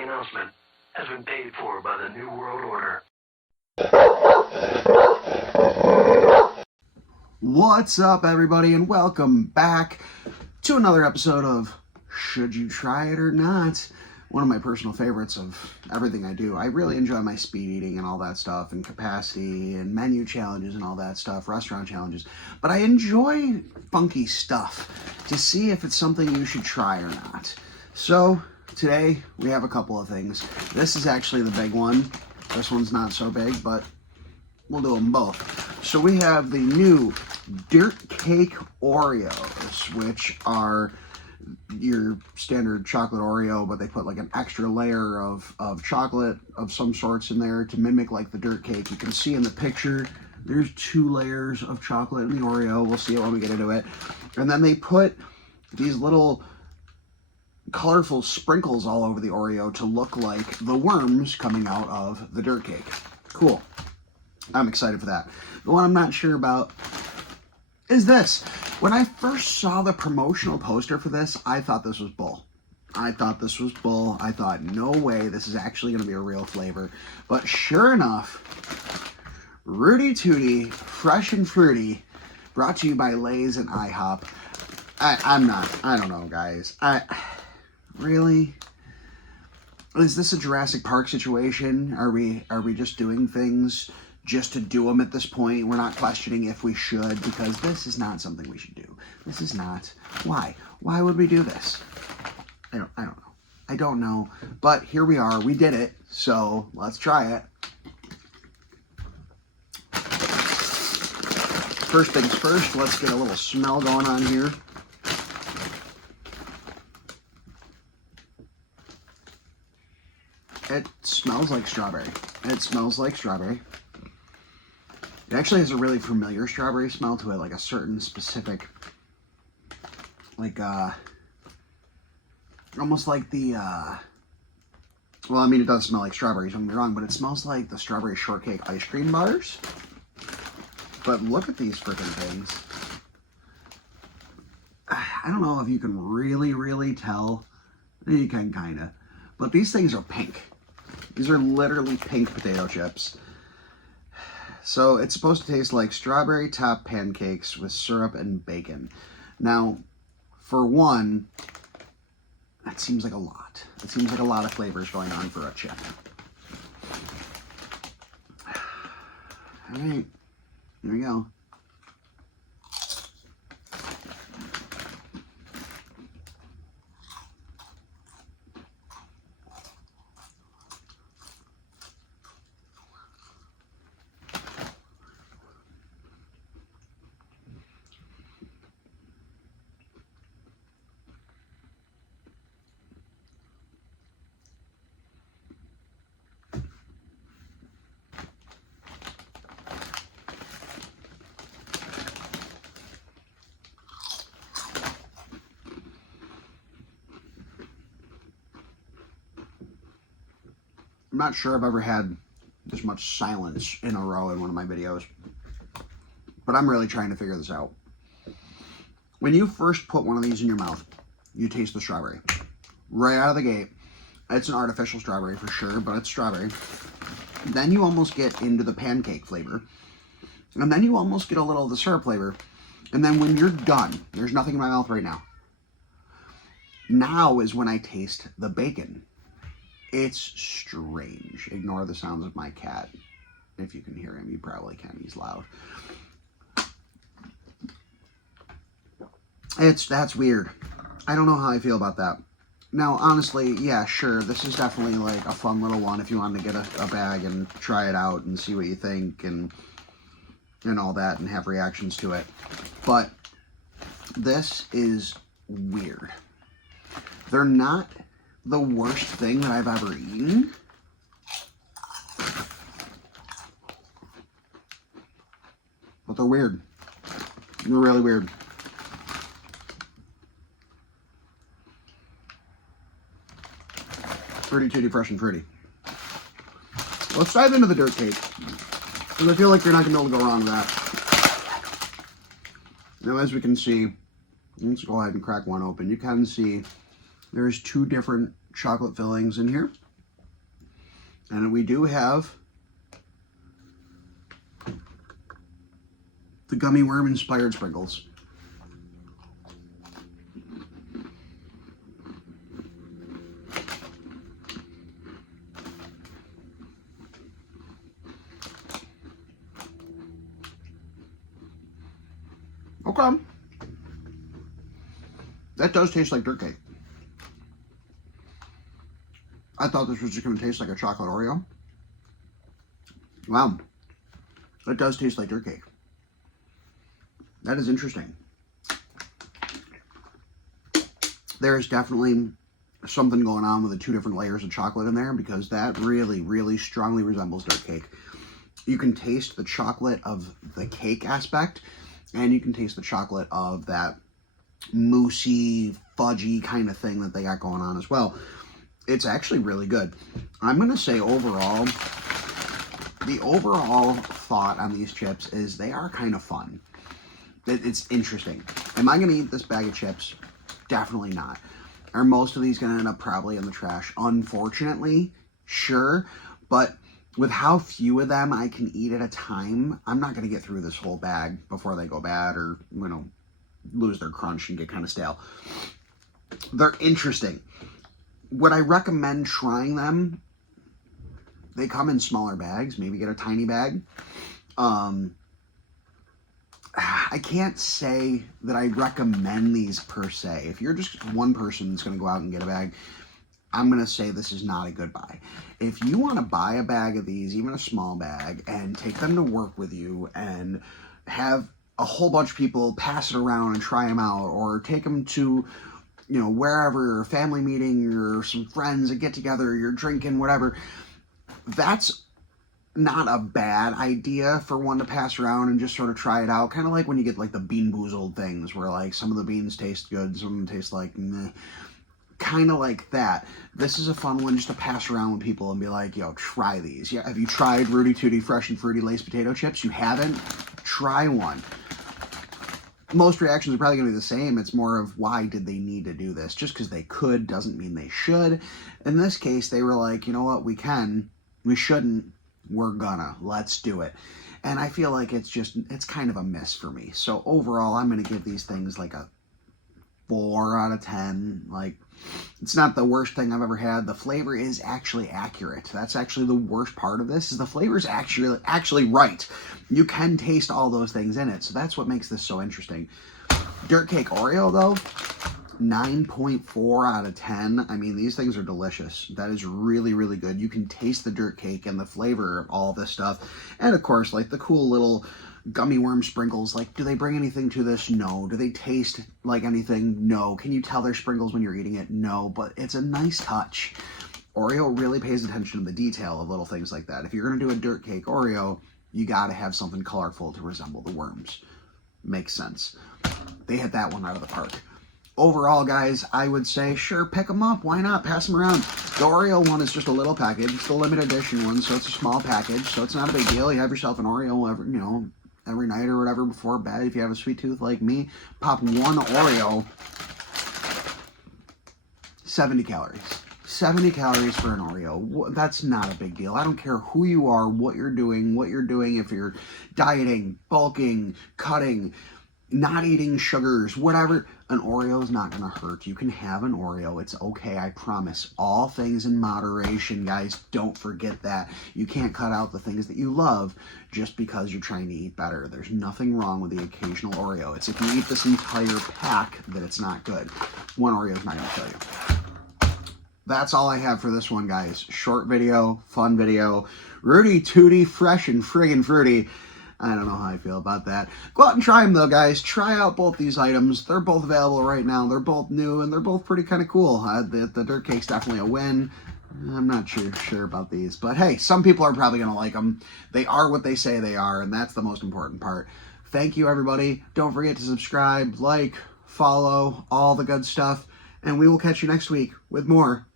following announcement has been paid for by the New World Order. What's up, everybody, and welcome back to another episode of Should You Try It or Not? One of my personal favorites of everything I do. I really enjoy my speed eating and all that stuff, and capacity and menu challenges and all that stuff, restaurant challenges. But I enjoy funky stuff to see if it's something you should try or not. So today we have a couple of things. This is actually the big one. This one's not so big, but we'll do them both. So we have the new Dirt Cake Oreos, which are your standard chocolate Oreo, but they put like an extra layer of chocolate of some sorts in there to mimic like the dirt cake. You can see in the picture, there's 2 layers of chocolate in the Oreo. We'll see it when we get into it. And then they put these little colorful sprinkles all over the Oreo to look like the worms coming out of the dirt cake. Cool. I'm excited for that. The one I'm not sure about is this. When I first saw the promotional poster for this, I thought this was bull. I thought, no way, this is actually going to be a real flavor. But sure enough, Rooty Tooty, fresh and fruity, brought to you by Lay's and IHOP. I don't know, guys. Really? Is this a Jurassic Park situation? Are we just doing things just to do them at this point? We're not questioning if we should, because this is not something we should do. This is not. Why? Why would we do this? I don't know. I don't know. But here we are. We did it. So let's try it. First things first, let's get a little smell going on here. It smells like strawberry. It smells like strawberry. It actually has a really familiar strawberry smell to it, like a certain specific, like, almost like the, well, I mean, it does smell like strawberries, don't get me wrong, but it smells like the strawberry shortcake ice cream bars. But look at these freaking things. I don't know if you can really tell. You can, kind of. But these things are pink. These are literally pink potato chips. So it's supposed to taste like strawberry top pancakes with syrup and bacon. Now, for one, that seems like a lot. It seems like a lot of flavors going on for a chip. All right, here we go. I'm not sure I've ever had this much silence in a row in one of my videos, but I'm really trying to figure this out. When you first put one of these in your mouth, you taste the strawberry. Right out of the gate, it's an artificial strawberry for sure, but it's strawberry. Then you almost get into the pancake flavor, and then you almost get a little of the syrup flavor, and then when you're done, there's nothing in my mouth right now. Now is when I taste the bacon. It's strange. Ignore the sounds of my cat. If you can hear him, you probably can. He's loud. That's weird. I don't know how I feel about that. Now, honestly, yeah, sure, this is definitely like a fun little one if you wanted to get a bag and try it out and see what you think and all that and have reactions to it. But this is weird. They're not the worst thing that I've ever eaten. But they're weird. They're really weird. Rooty Tooty, fresh and fruity. Let's dive into the dirt cake, because I feel like you're not going to be able to go wrong with that. Now, as we can see, Let's go ahead and crack one open. You can see there's two different chocolate fillings in here. And we do have the gummy worm inspired sprinkles. Okay. That does taste like dirt cake. I thought this was just going to taste like a chocolate Oreo. Wow. It does taste like dirt cake. That is interesting. There is definitely something going on with the two different layers of chocolate in there, because that really, really strongly resembles dirt cake. You can taste the chocolate of the cake aspect, and you can taste the chocolate of that moussey, fudgy kind of thing that they got going on as well. It's actually really good. I'm going to say overall, the overall thought on these chips is they are kind of fun. It's interesting. Am I going to eat this bag of chips? Definitely not. Are most of these going to end up probably in the trash? Unfortunately, sure. But with how few of them I can eat at a time, I'm not going to get through this whole bag before they go bad or, you know, lose their crunch and get kind of stale. They're interesting. Would I recommend trying them? They come in smaller bags. Maybe get a tiny bag. I can't say that I recommend these per se. If you're just one person that's going to go out and get a bag, I'm going to say this is not a good buy. If you want to buy a bag of these, even a small bag, and take them to work with you and have a whole bunch of people pass it around and try them out, or take them to, you know, wherever, a family meeting or some friends, a get together, you're drinking, whatever, that's not a bad idea for one to pass around and just sort of try it out. Kind of like when you get like the Bean Boozled things where like some of the beans taste good, some of them taste like meh. Kind of like that. This is a fun one just to pass around with people and be like, yo, try these. Yeah, have you tried Rooty Tooty Fresh and Fruity Lace Potato Chips? You haven't? Try one. Most reactions are probably going to be the same. It's more of why did they need to do this? Just because they could doesn't mean they should. In this case, they were like, you know what, we can, we shouldn't, we're gonna, let's do it. And I feel like it's kind of a miss for me. So overall, I'm going to give these things like a 4 out of 10. Like, it's not the worst thing I've ever had. The flavor is actually accurate. That's actually the worst part of this, is the flavor is actually right. You can taste all those things in it. So that's what makes this so interesting. Dirt Cake Oreo, though, 9.4 out of 10. I mean, these things are delicious. That is really, really good. You can taste the dirt cake and the flavor of all this stuff. And of course, like the cool little gummy worm sprinkles. Like, do they bring anything to this? No. Do they taste like anything? No. Can you tell they're sprinkles when you're eating it? No. But it's a nice touch. Oreo really pays attention to the detail of little things like that. If you're going to do a dirt cake Oreo, you got to have something colorful to resemble the worms. Makes sense. They hit that one out of the park. Overall, guys, I would say, sure, pick them up. Why not? Pass them around. The Oreo one is just a little package. It's the limited edition one, so it's a small package. So it's not a big deal. You have yourself an Oreo every night or whatever before bed. If you have a sweet tooth like me, pop one Oreo. 70 calories. 70 calories for an Oreo. That's not a big deal. I don't care who you are, what you're doing, if you're dieting, bulking, cutting, not eating sugars, whatever. An Oreo is not going to hurt. You can have an Oreo. It's okay, I promise. All things in moderation, guys. Don't forget that. You can't cut out the things that you love just because you're trying to eat better. There's nothing wrong with the occasional Oreo. It's if you eat this entire pack that it's not good. One Oreo is not going to kill you. That's all I have for this one, guys. Short video, fun video. Rooty Tooty, fresh and friggin' fruity. I don't know how I feel about that. Go out and try them, though, guys. Try out both these items. They're both available right now. They're both new, and they're both pretty kind of cool. The dirt cake's definitely a win. I'm not sure about these. But, hey, some people are probably going to like them. They are what they say they are, and that's the most important part. Thank you, everybody. Don't forget to subscribe, like, follow, all the good stuff. And we will catch you next week with more